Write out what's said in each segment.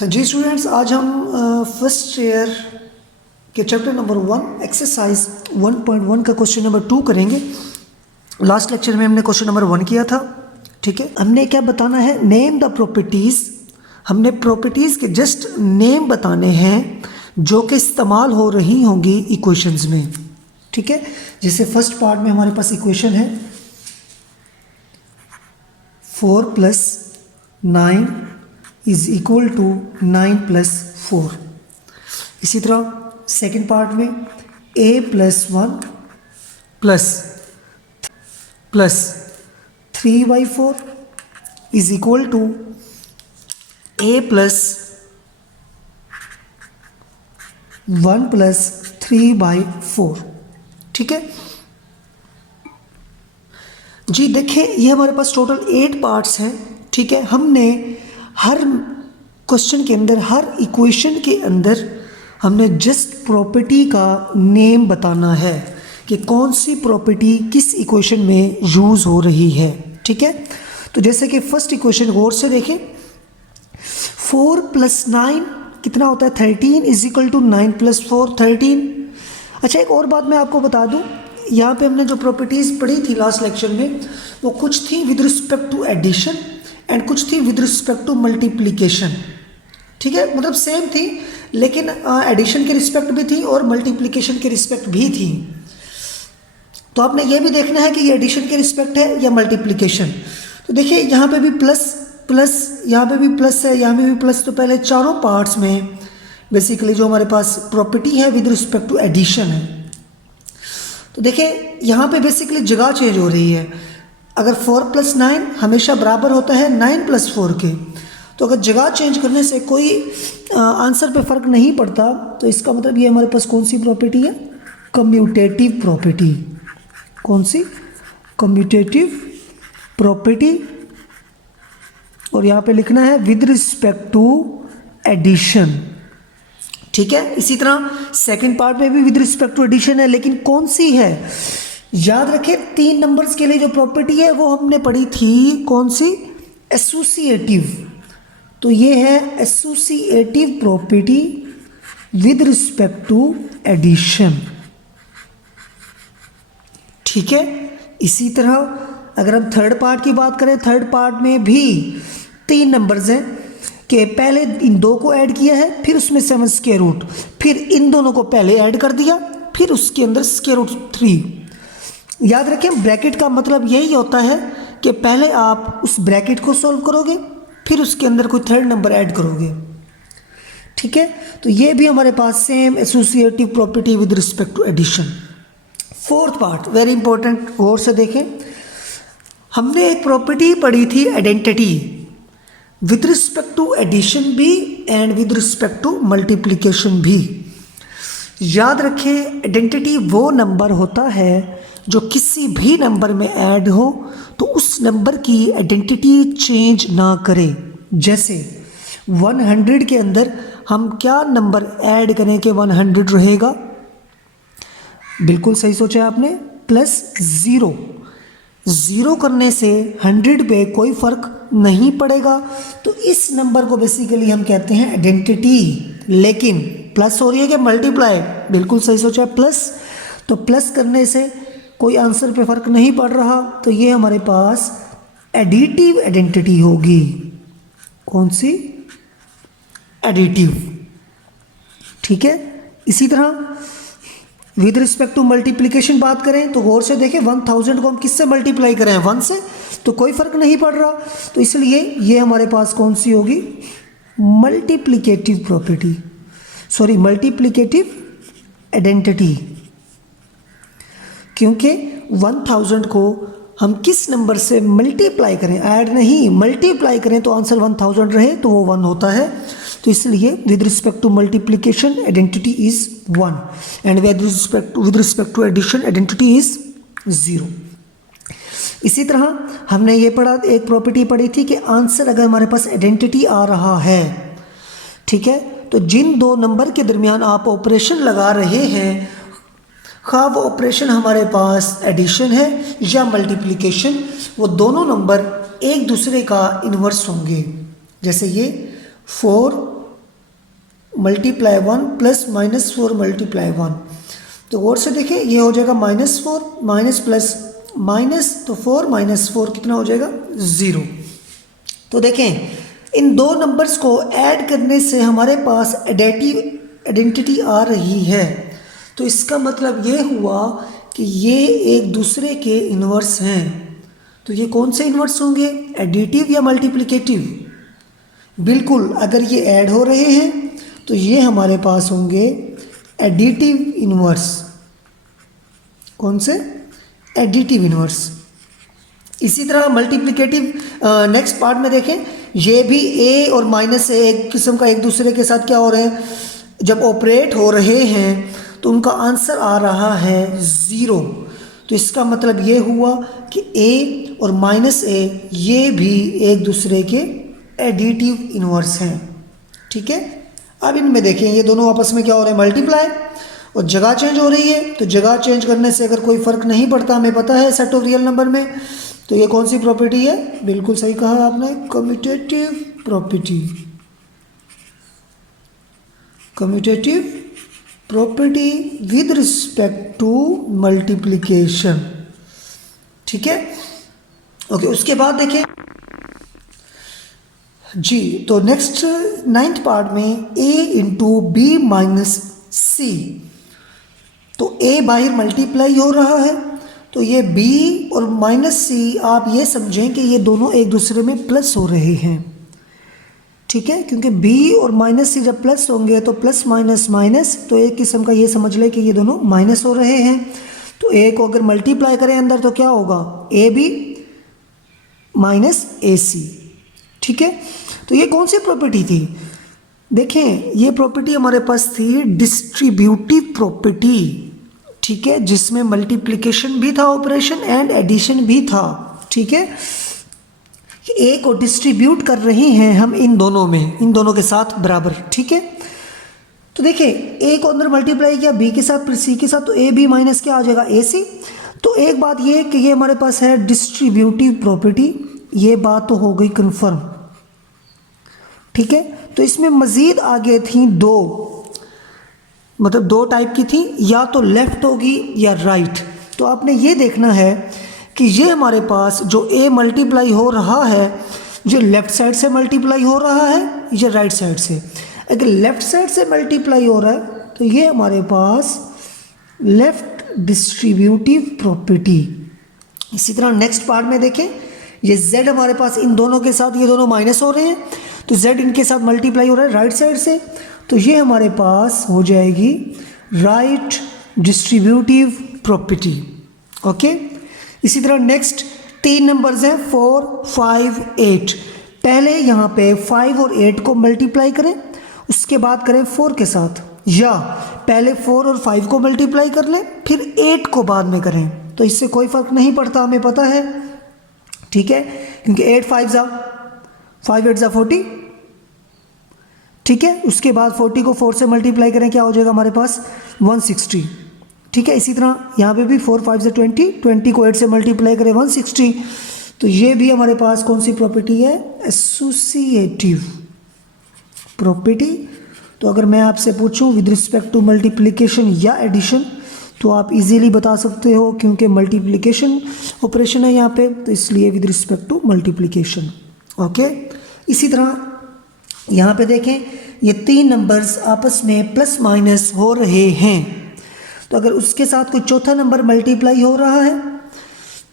जी students, आज हम first year के चैप्टर नंबर 1 एक्सरसाइज 1.1 का क्वेश्चन नंबर 2 करेंगे। लास्ट लेक्चर में हमने क्वेश्चन नंबर 1 किया था। ठीक है, हमने क्या बताना है, नेम द प्रॉपर्टीज़। हमने प्रॉपर्टीज़ के जस्ट नेम बताने हैं जो कि इस्तेमाल हो रही होंगी इक्वेशंस में। ठीक है, जैसे फर्स्ट पार्ट में हमारे पास इक्वेशन है 4 + 9 इज इक्वल टू 9 + 4। इसी तरह सेकेंड पार्ट में a + 1 plus 3/4 is equal to a + 1 + 3/4। ठीक है जी, देखिए ये हमारे पास टोटल 8 पार्ट्स हैं। ठीक है, हमने हर क्वेश्चन के अंदर, हर इक्वेशन के अंदर हमने जस्ट प्रॉपर्टी का नेम बताना है कि कौन सी प्रॉपर्टी किस इक्वेशन में यूज़ हो रही है। ठीक है, तो जैसे कि फर्स्ट इक्वेशन गौर से देखें, 4 + 9 कितना होता है 13 इज इक्वल टू 9 + 4 13। अच्छा, एक और बात मैं आपको बता दूं, यहाँ पे हमने जो प्रॉपर्टीज़ पढ़ी थी लास्ट लेक्चर में, वो कुछ थी with respect to addition and कुछ थी विद रिस्पेक्ट टू मल्टीप्लिकेशन। ठीक है, मतलब सेम थी, लेकिन एडिशन के रिस्पेक्ट भी थी और मल्टीप्लिकेशन के रिस्पेक्ट भी थी। तो आपने ये भी देखना है कि ये एडिशन के रिस्पेक्ट है या मल्टीप्लिकेशन। तो देखिए यहाँ पे भी प्लस प्लस, यहाँ पे भी प्लस है, यहाँ पे भी प्लस। तो पहले चारों पार्ट्स में बेसिकली जो हमारे पास प्रॉपर्टी है विद रिस्पेक्ट टू एडिशन है। तो देखिए यहाँ पे बेसिकली जगह चेंज हो रही है। अगर 4 + 9 हमेशा बराबर होता है 9 + 4 के, तो अगर जगह चेंज करने से कोई आंसर पे फ़र्क नहीं पड़ता, तो इसका मतलब ये हमारे पास कौन सी प्रॉपर्टी है, कम्यूटेटिव प्रॉपर्टी। कौन सी, कम्यूटेटिव प्रॉपर्टी। और यहाँ पे लिखना है विद रिस्पेक्ट टू एडिशन। ठीक है, इसी तरह सेकंड पार्ट में भी विद रिस्पेक्ट टू एडिशन है, लेकिन कौन सी है, याद रखें 3 नंबर्स के लिए जो प्रॉपर्टी है वो हमने पढ़ी थी, कौन सी, एसोसिएटिव। तो ये है associative property with respect to addition. ठीक है, इसी तरह अगर हम थर्ड पार्ट की बात करें, थर्ड पार्ट में भी 3 नंबर्स हैं कि पहले इन 2 को ऐड किया है, फिर उसमें 7 स्क्वायर रूट, फिर इन दोनों को पहले ऐड कर दिया, फिर उसके अंदर स्क्वायर रूट 3। याद रखें, ब्रैकेट का मतलब यही होता है कि पहले आप उस ब्रैकेट को सॉल्व करोगे, फिर उसके अंदर कोई थर्ड नंबर ऐड करोगे। ठीक है, तो ये भी हमारे पास same associative property with respect to addition. Fourth part very important, गौर से देखें, हमने एक प्रॉपर्टी पढ़ी थी identity, with respect to addition भी and with respect to multiplication भी। याद रखें, आइडेंटिटी वो नंबर होता है जो किसी भी नंबर में ऐड हो तो उस नंबर की आइडेंटिटी चेंज ना करे। जैसे 100 के अंदर हम क्या नंबर ऐड करें कि 100 रहेगा, बिल्कुल सही सोचा आपने, +0। 0 करने से 100 पे कोई फ़र्क नहीं पड़ेगा, तो इस नंबर को बेसिकली हम कहते हैं आइडेंटिटी। लेकिन प्लस हो रही है कि मल्टीप्लाई, बिल्कुल सही सोचा, प्लस। तो प्लस करने से कोई आंसर पे फ़र्क नहीं पड़ रहा, तो ये हमारे पास एडिटिव आइडेंटिटी होगी। कौन सी, एडिटिव। ठीक है, इसी तरह विद रिस्पेक्ट टू मल्टीप्लिकेशन बात करें तो गौर से देखें, 1000 को हम किससे मल्टीप्लाई करें, 1 से, तो कोई फ़र्क नहीं पड़ रहा, तो इसलिए ये हमारे पास कौन सी होगी, multiplicative property, sorry multiplicative identity. क्योंकि 1000 को हम किस नंबर से मल्टीप्लाई करें, ऐड नहीं, मल्टीप्लाई करें तो आंसर 1000 रहे तो वो 1 होता है। तो इसलिए with respect to multiplication identity is 1 and with respect to addition identity is 0। इसी तरह हमने ये पढ़ा, एक प्रॉपर्टी पढ़ी थी कि आंसर अगर हमारे पास आइडेंटिटी आ रहा है, ठीक है, तो जिन 2 नंबर के दरमियान आप ऑपरेशन लगा रहे हैं, खा वो ऑपरेशन हमारे पास एडिशन है या मल्टीप्लिकेशन, वो दोनों नंबर एक दूसरे का इन्वर्स होंगे। जैसे ये 4 मल्टीप्लाई 1 प्लस -4 मल्टीप्लाई 1। तो गौर से देखिए, ये हो जाएगा -4 माइनस प्लस माइनस, तो 4 माइनस 4 कितना हो जाएगा 0। तो देखें, इन दो नंबर्स को ऐड करने से हमारे पास आइडेंटिटी आ रही है। तो इसका मतलब ये हुआ कि ये एक दूसरे के इन्वर्स हैं। तो ये कौन से इन्वर्स होंगे, एडिटिव या मल्टीप्लिकेटिव? बिल्कुल, अगर ये ऐड हो रहे हैं तो ये हमारे पास होंगे एडिटिव इन्वर्स। कौन से? Additive inverse. इसी तरह मल्टीप्लिकेटिव नेक्स्ट पार्ट में देखें, ये भी ए और माइनस ए एक किस्म का एक दूसरे के साथ क्या हो रहे हैं, जब ऑपरेट हो रहे हैं तो उनका आंसर आ रहा है 0। तो इसका मतलब ये हुआ कि ए और माइनस ए ये भी एक दूसरे के एडिटिव इन्वर्स हैं। ठीक है, अब इनमें देखें, ये दोनों आपस में क्या हो रहे हैं, मल्टीप्लाई, और जगह चेंज हो रही है। तो जगह चेंज करने से अगर कोई फ़र्क नहीं पड़ता, हमें पता है सेट ऑफ रियल नंबर में, तो ये कौन सी प्रॉपर्टी है? बिल्कुल सही कहा आपने, commutative property. Commutative property with respect to multiplication. ठीक है, ओके। उसके बाद देखें जी, तो नेक्स्ट 9th पार्ट में a into B minus C. तो a बाहर मल्टीप्लाई हो रहा है, तो ये b और माइनस सी, आप ये समझें कि ये दोनों एक दूसरे में प्लस हो रहे हैं। ठीक है, क्योंकि b और माइनस सी जब प्लस होंगे तो प्लस माइनस माइनस, तो एक किस्म का ये समझ ले कि ये दोनों माइनस हो रहे हैं। तो a को अगर मल्टीप्लाई करें अंदर तो क्या होगा, ए बी माइनस ए सी। ठीक है, तो ये कौन सी प्रॉपर्टी थी? देखें, ये प्रॉपर्टी हमारे पास थी डिस्ट्रीब्यूटिव प्रॉपर्टी। ठीक है, जिसमें मल्टीप्लिकेशन भी था ऑपरेशन एंड एडिशन भी था। ठीक है, ए को डिस्ट्रीब्यूट कर रहे हैं हम इन दोनों में, इन दोनों के साथ बराबर। ठीक है, तो देखिए, ए को अंदर मल्टीप्लाई किया बी के साथ फिर सी के साथ, तो ए बी माइनस क्या आ जाएगा, ए सी। तो एक बात ये कि ये हमारे पास है डिस्ट्रीब्यूटिव प्रॉपर्टी, ये बात तो हो गई कंफर्म। ठीक है, तो इसमें मज़ीद आगे थी दो, मतलब दो टाइप की थी, या तो लेफ़्ट होगी या राइट। तो आपने ये देखना है कि ये हमारे पास जो ए मल्टीप्लाई हो रहा है, ये लेफ़्ट साइड से मल्टीप्लाई हो रहा है या राइट साइड से। अगर लेफ़्ट साइड से मल्टीप्लाई हो रहा है तो ये हमारे पास लेफ़्ट डिस्ट्रीब्यूटिव प्रॉपर्टी। इसी तरह नेक्स्ट पार्ट में देखें, ये z हमारे पास इन दोनों के साथ, ये दोनों माइनस हो रहे हैं, तो z इनके साथ मल्टीप्लाई हो रहा है राइट साइड से, तो ये हमारे पास हो जाएगी राइट डिस्ट्रीब्यूटिव प्रॉपर्टी। ओके, इसी तरह नेक्स्ट 3 नंबर्स हैं 4, 5, 8। पहले यहाँ पे 5 और 8 को मल्टीप्लाई करें, उसके बाद करें 4 के साथ, या पहले 4 और 5 को मल्टीप्लाई कर लें फिर 8 को बाद में करें, तो इससे कोई फ़र्क नहीं पड़ता, हमें पता है। ठीक है, क्योंकि 8 5 जा 5 8 जा 40। ठीक है, उसके बाद 40 को 4 से मल्टीप्लाई करें, क्या हो जाएगा हमारे पास 160। ठीक है, इसी तरह यहाँ पे भी 4 5 से 20, 20 को 8 से मल्टीप्लाई करें 160। तो ये भी हमारे पास कौन सी प्रॉपर्टी है, एसोसिएटिव प्रॉपर्टी। तो अगर मैं आपसे पूछूं विद रिस्पेक्ट टू मल्टीप्लिकेशन या एडिशन, तो आप इजीली बता सकते हो, क्योंकि मल्टीप्लिकेशन ऑपरेशन है यहाँ पे, तो इसलिए with respect to multiplication. Okay, इसी तरह यहाँ पे देखें, ये 3 नंबर्स आपस में प्लस माइनस हो रहे हैं, तो अगर उसके साथ कोई चौथा नंबर मल्टीप्लाई हो रहा है,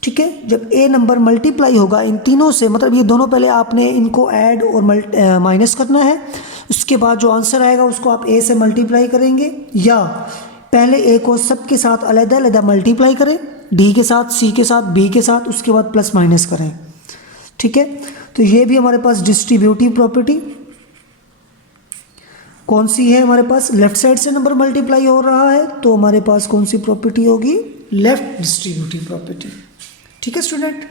ठीक है, जब ए नंबर मल्टीप्लाई होगा इन तीनों से, मतलब ये दोनों पहले आपने इनको ऐड और माइनस करना है, उसके बाद जो आंसर आएगा उसको आप ए से मल्टीप्लाई करेंगे, या पहले ए को सबके साथ अलग अलग मल्टीप्लाई करें, डी के साथ, सी के साथ, बी के साथ, उसके बाद प्लस माइनस करें। ठीक है, तो ये भी हमारे पास डिस्ट्रीब्यूटिव प्रॉपर्टी कौन सी है, हमारे पास लेफ्ट साइड से नंबर मल्टीप्लाई हो रहा है, तो हमारे पास कौन सी प्रॉपर्टी होगी, लेफ्ट डिस्ट्रीब्यूटिव प्रॉपर्टी। ठीक है स्टूडेंट,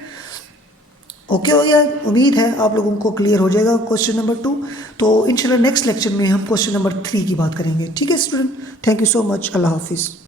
ओके हो गया, उम्मीद है आप लोगों को क्लियर हो जाएगा क्वेश्चन नंबर 2। तो इंशाल्लाह नेक्स्ट लेक्चर में हम क्वेश्चन नंबर 3 की बात करेंगे। ठीक है student, thank you so much, अल्लाह हाफिज़।